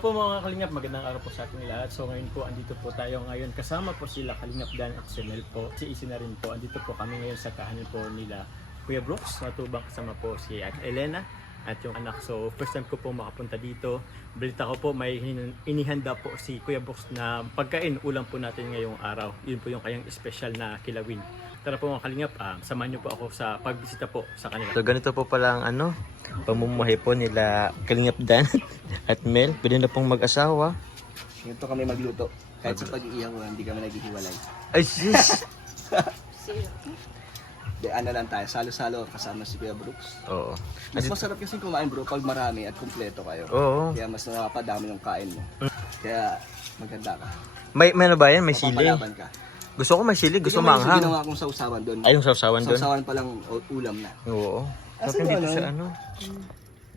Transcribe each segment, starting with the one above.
Hello po mga Kalingap, magandang araw po sa ating lahat. So ngayon po, andito po tayo ngayon. Kasama po sila Kalingap Dan at Semel po. Si Isi na rin po. Andito po kami ngayon sa kahanan po nila Kuya Brooks. Matubang kasama po si Elena at yung anak. So first time ko po makapunta dito. Balita ko po may inihanda po si Kuya Brooks na pagkain. Ulam po natin ngayong araw. Yun po yung kayang special na kilawin. Tara po mga Kalingap, samahan niyo po ako sa pagbisita po sa kanila. So ganito po pala ang pamumuhay po nila Kalingap Dan at Mel. Pwede na pong mag-asawa. Ganito kami magluto. Kahit sa pag-iihaw, hindi kami naghihiwalay. Ay sis! Ano lang tayo, salo-salo kasama si Kuya Brooks. Oo. Mas masarap kasi kumain bro pag marami at kumpleto kayo. Oo. Kaya mas nakapadami yung kain mo. Kaya maganda ka. May ano ba yan? May sili? Mapapalaban ka. Gusto ko may sili, gusto May manghang. ginawa kong sausawan doon. Ay, yung sausawan doon? Sausawan pa lang ulam na. Oo. Asan Tapos dito yun, sa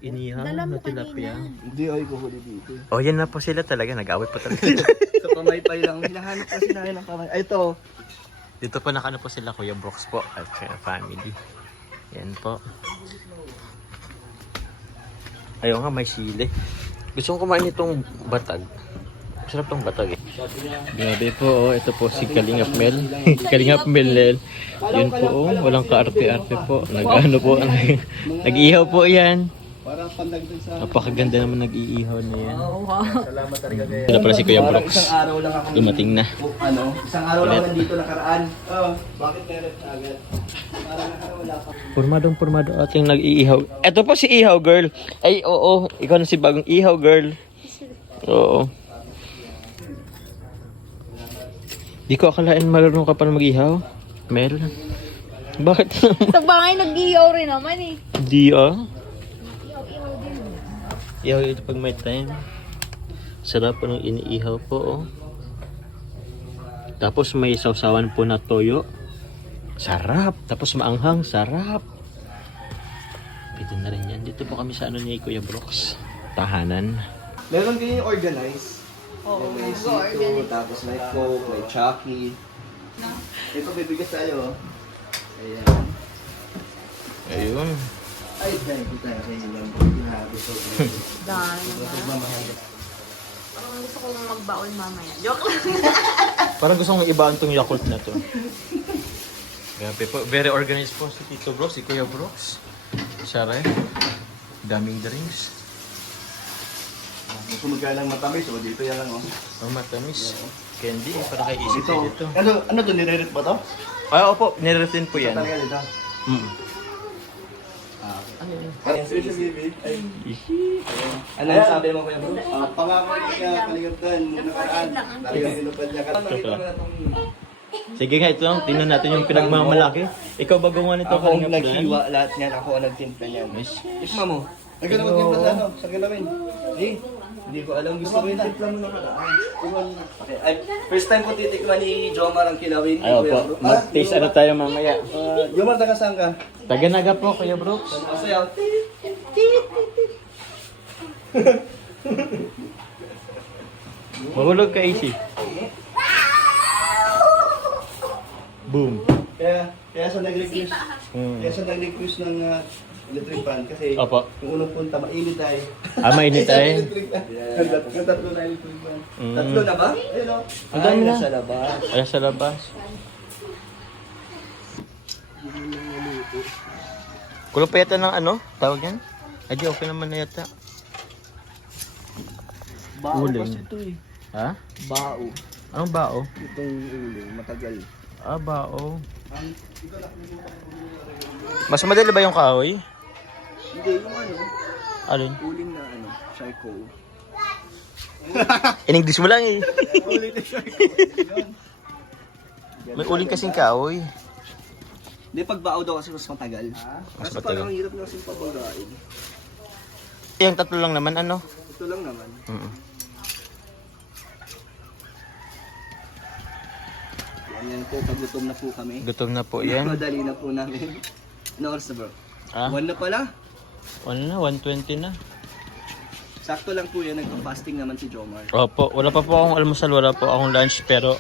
inihaw na tilapia. Hindi ay kuhuli dito. Oh, yan na po sila talaga. Nag-awit pa talaga. Sa pamaypay lang. Hinahanap kasi namin ng pamay. Ay ito. Dito pa nakano po sila Kuya Brooks po at kaya family. Yan po. Ayaw nga, may sili. Gusto kong kumain itong batag. Masarap tong batag eh. Grabe po, ito po si Kalingap Mel. Kalingap Mel. Yun po, walang kaarte-arte po. Nag-ano po, nag-ihaw po yan. Parang pandagdag sa... Napakaganda naman nag-iihaw na yan. Salamat talaga kaya. Wala pala si Kuya Parang Brooks. isang araw lang ako. Dumating na. Isang araw lang ako nandito nakaraan. Bakit meron agad? Parang nakawala pa. Pormadong ating nag-iihaw. Ito po si Ihaw Girl. Ay, oo. Ikaw na si bagong Ihaw Girl. Oo. Di ko akalain marunong ka pa na mag-ihaw. Mel. Bakit naman? Sa bahay nag-iyaw rin naman eh. Di Ihaw ito pag may time. Sarap po ng iniihaw po. Oh. Tapos may sausawan po na toyo. Sarap. Tapos maanghang. Sarap. Pwede na rin yan. Dito po kami sa ni Kuya Brooks. Tahanan. Meron din yung organize. Oo, May sito, tapos may coke, may chucky. Ito bibigas tayo. Ayan. Ayun. Ay, thank you tayo sa inyo. Grabe so Dahil naman. Parang gusto kong magbaon mamaya. Joke lang. Parang gusto kong ibaan tong Yakult na to. Grabe po. Very organized po si Tito Brooks, si Kuya Brooks. Siyempre, daming drinks. Kung magkaya ng matamis, o dito yan lang o. Ang matamis. Candy, para kay isip dito. Ano to, nire-rate ba to? Ay, opo, niretin po yan. Talaga dito. Ano si Bibi? Ano yung sabi mo Kuya Bro? Pangako niya kaligatan nung nakaraan. Talagang sinupad niya. Sige nga, ito lang. Tingnan natin yung pinagmamalaki. Ikaw ba gumawa nito? Ako ang naghiwa lahat niyan. Ako ang nagtimpla niyan. Tikma mo. Ikaw na magtimpla sa ano? Sa kilawin. Hindi ko alam. Gusto ko yung timpla mo nakaraan. Okay. Ay, first time ko titikman ni Jomar ang kilawin. Ay, opo. Mag-taste ano tayo mamaya. Jomar, taga saan ka? Taga-naga po, Kuya Brooks. Masayaw. Mahulog ka, AC. Boom. Kaya sa nag-request. Kaya sa nag-request ng electric fan kasi Opo. yung unang punta mainit tayo. Mainit tayo. Yung tatlo na electric fan. Mm. Tatlo na ba? Ayun o. Ang dami na. Nasa labas. Ayan sa labas. Kulo pa yata ng tawag yan? Ay, di okay naman na yata. Bao Uling. kasi ito eh. Ha? Bao. Anong bao? Itong uling, matagal. Bao. Mas madali ba yung kahoy? Hindi, yung Alin? uling na psycho. In-English mo lang eh. Uling na psycho. May uling kasing kahoy. Hindi, pag bao daw kasi mas matagal. Mas Kasi matagal. parang ang hirap na kasing pabagain. Yung tatlo lang naman, Ito lang naman. Yan po, pagutom na po kami. Gutom na po yan. Madali na po namin. Ano oras na bro? Ah? 1 na pala. Ano na, 120 na. Sakto lang po yan, nagpa-fasting naman si Jomar. Opo, wala pa po akong almusal, wala po akong lunch, pero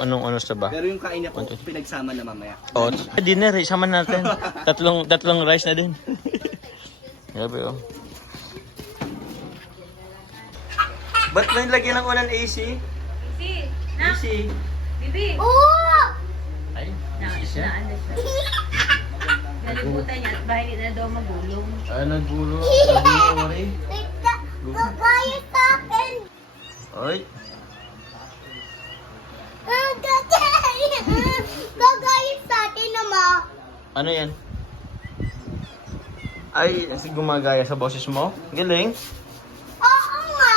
anong oras na ba? Pero yung kain niya po, pinagsama na mamaya. Oh, dinner, isama natin. Tatlong rice na din. Grabe oh. Ba't may lagyan ng ulan AC? Bibi! Na! AC. Bibi! Ay, Na, busy siya. ano siya? Nalimutan niya at bahay na daw magulong. Ah, naggulo. Naggulo, Ray. Gagayat sa akin! Ay. Gagayat sa akin naman! Ano yan? Ay, kasi gumagaya sa boses mo. Galing. Oo nga!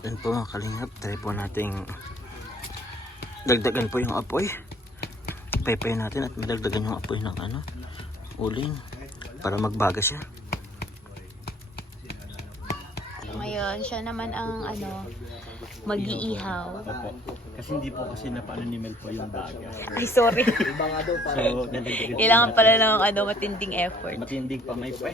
Yan po mga kalingap. Try po nating dagdagan po yung apoy. Ipaypay natin at madagdagan yung apoy ng uling para magbaga siya. Ngayon, siya naman ang mag-iihaw. Opo. Kasi hindi po kasi napaano ni Mel po yung baga. Ay, sorry. So, ganun. Kailangan pala ng matinding effort. Matinding pa may pa.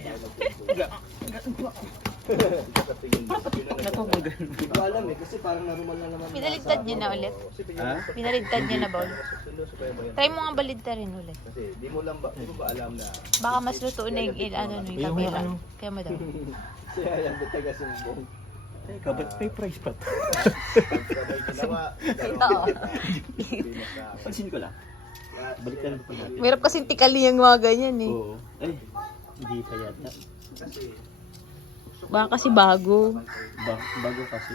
Hindi ko alam kasi parang normal na naman. Pinaligtad niya na ulit. Ha? Pinaligtad niya na ba ulit? Try mo nga baligtarin ulit. Kasi di mo ba alam na Baka mas luto na yung yung camera. Kaya mo daw. siya yung bitagas yung buong. Teka, ba't may price pa to? Ito oh. Pansin ko lang. Balik na lang po natin. Mahirap kasing tikali yung mga ganyan eh. Oo. Ay, hindi pa yata. Baka kasi bago. Bago kasi.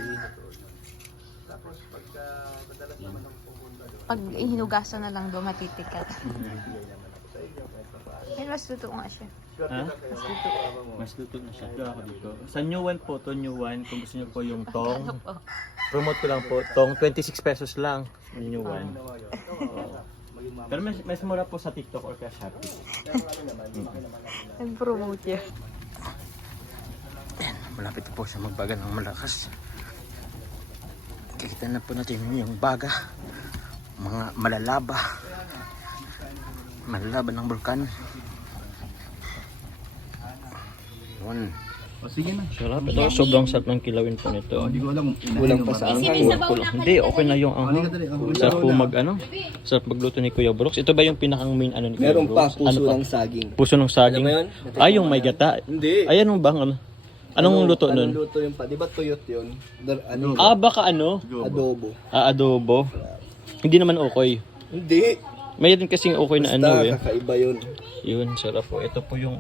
Pag hinugasan na lang doon, matitikat. Ay, mas luto nga siya. Ha? Mas luto. Mas luto na siya. Ito ako dito. Sa New One po, to New One. Kung gusto niyo po yung tong. Ano po? Promote ko lang po. Tong, 26 pesos lang. Yung New One. Oo. Pero mas mura po sa TikTok or kaya Shopee. Nag-promote niya. Yan, malapit na po siya magbaga ng malakas. Kikita na po natin yung baga. Mga malalaba. Malalaba ng bulkan. Yun. O sige na. Sarap. Ito, sobrang sarap ng kilawin po nito. Hindi ko alam. Kulang pa sa May anghang. sabaw na Hindi, okay na yung anghang. Sarap po Sarap sarap magluto ni Kuya Brooks. Ito ba yung pinakang main ni Kuya Meron pa Brooks? puso pa? ng saging. Puso ng saging. Alam mo yun? Ay, yung may gata. Hindi. Ay, anong bang Anong luto nun? Anong luto yun pa? Di ba tuyot yun? Baka Adobo. adobo. Hindi naman okay. Hindi. May din kasing okay na Basta kakaiba yun. Yun, sarap po. Ito po yung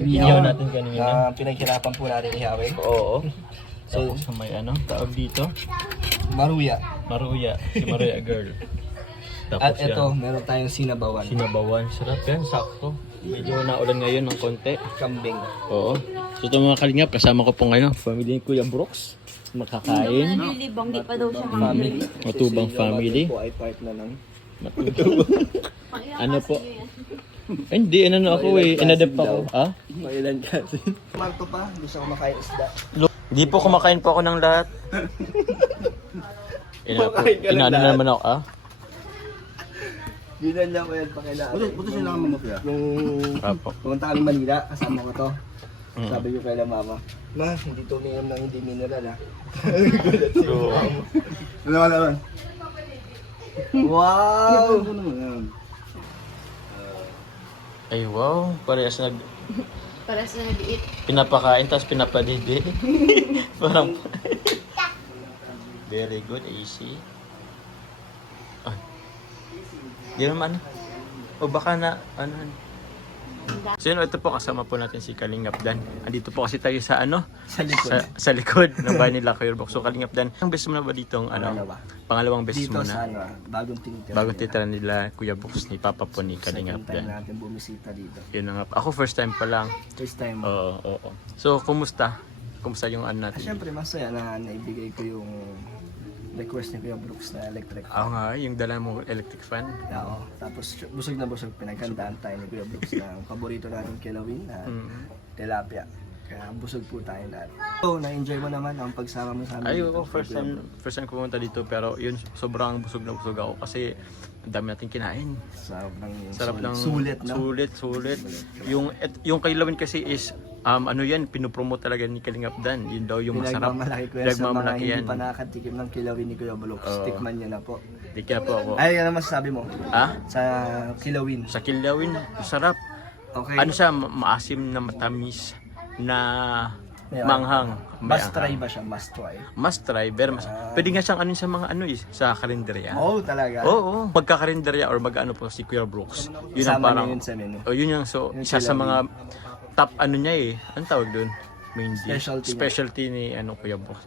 inihaw natin kanina. Na pinaghirapan po natin ihawin. Oo. So, tapos may tawag dito. Maruya. Maruya. Si Maruya girl. At Tapos ito, meron tayong sinabawan. sinabawan. Sarap yan, sakto. Medyo naulan ngayon ng konti. Kambing. Oo. So ito mga kalingap, kasama ko po ngayon, family ni Kuya Brooks. Makakain. Nililibang, di pa daw siya Family. Matubang family. Kasi yung po ay part na ng Ano po? Ay, hindi, ako eh. Inadapt ako. Ah? Mailan kasi. Marto pa, gusto ko makain isda. Hindi po kumakain po ako ng lahat. Kumakain ka ng Inaano na lahat? naman ako, Ginan lang ko yan pa kailangan. Buto sila naman mo kaya. Yung Apo. pumunta kami Manila, kasama ko to. Mm. Sabi ko kay mama, Ma, hindi to uminom ng hindi mineral ha. So, Ano naman? Wow! Ano naman? ay wow, parehas para sa nag-eat. pinapakain tapos pinapadidi. Parang very good, easy. Ay. Di naman. O baka na, So yun, ito po kasama po natin si Kalingap Dan. Andito po kasi tayo sa Sa likod. Sa likod ng bahay nila Kuya Brooks. So Kalingap Dan, ang best mo na ba ditong Pangalawa. Pangalawang best Dito mo sa na. bagong tinitira. Bagong titira nila Kuya Brooks ni Papa po ni Kalingap Second time Dan. natin bumisita dito. Yun na nga. Ako first time pa lang. First time. Oo. So kumusta? Kumusta yung natin? Siyempre masaya na naibigay ko yung request ni Kuya Brooks na electric fan. Ako nga, yung dala mo electric fan. Oo. Tapos busog na busog pinaghandaan tayo ni Kuya Brooks na paborito natin kilawin na tilapia. Kaya busog po tayo lahat. So, na-enjoy mo naman ang pagsama mo sa amin. Ay, dito oo, kay Kuya Brooks. first time pumunta dito pero yun sobrang busog na busog ako kasi ang dami nating kinain. Sarap ng Sulit, no? Sulit. Yung kailawin kasi is yan, pinopromote talaga ni Kalingap Dan. Yun daw yung masarap. Pinagmamalaki ko yan sa mga Pinagmamalaki hindi yan. pa nakakatikim ng kilawin ni Kuya Brooks. Oo. Tikman niyo na po. Di kaya po ako. Ay, ano masasabi mo? Sa kilawin. Sa kilawin, masarap. Okay. Ano siya, maasim na matamis. na May manghang. May Must try anghang. ba siya? Must try. Must try, pero pwede nga siyang ano sa mga ano sa karinderya. Oh, talaga? Oo, magkakarinderya or mag-ano po si Kuya Brooks. Yun ang Kasama parang, niya yun sa menu. oh, yun yung so, Yung isa sa sila mga top ano niya anong tawag doon? Main dish. Specialty niya. Specialty ni Kuya Brooks.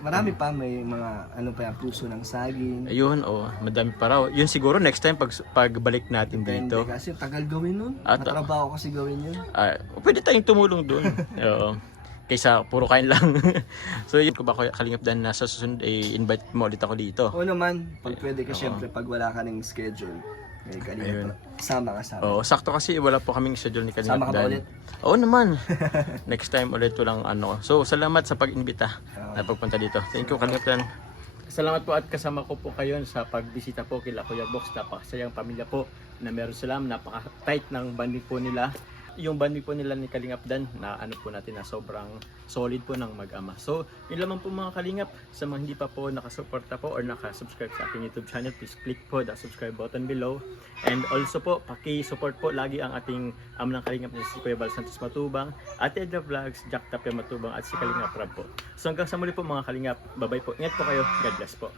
Marami pa, may mga ano pa yan, puso ng saging. Ayun, madami pa raw. Yun siguro next time pagbalik natin Depende dito. kasi tagal gawin nun. At- Matrabaho kasi gawin yun. Pwede tayong tumulong doon. Oo. Kaysa puro kain lang. So yun ko ba Kuya Kalingap Dan na sa susunod invite mo ulit ako dito. Oo naman, pag pwede ka syempre, pag wala ka ng schedule, may Ayun. kanina sama ka sama. Oo, sakto kasi wala po kaming schedule ni Kalingap Sama ka ba Dan. ulit? Oo naman. Next time ulit to lang ano. So salamat sa pag-imbita na pagpunta dito. Thank you Kalingap Dan. Salamat po at kasama ko po kayo sa pagbisita po kila Kuya Box. Napakasayang pamilya po na meron sila. Napaka-tight ng banding po nila. Yung banding po nila ni Kalingap Dan na ano po natin na sobrang solid po ng mag-ama. So, yun lamang po mga Kalingap. Sa mga hindi pa po nakasuporta po or nakasubscribe sa aking YouTube channel, please click po the subscribe button below. And also po, paki-support po lagi ang ating ng Kalingap na si Kuya Val Santos Matubang, Ate Edna Vlogs, Jack Tapia Matubang at si Kalingap Rab po. So hanggang sa muli po mga Kalingap. Bye-bye po. Ingat po kayo. God bless po.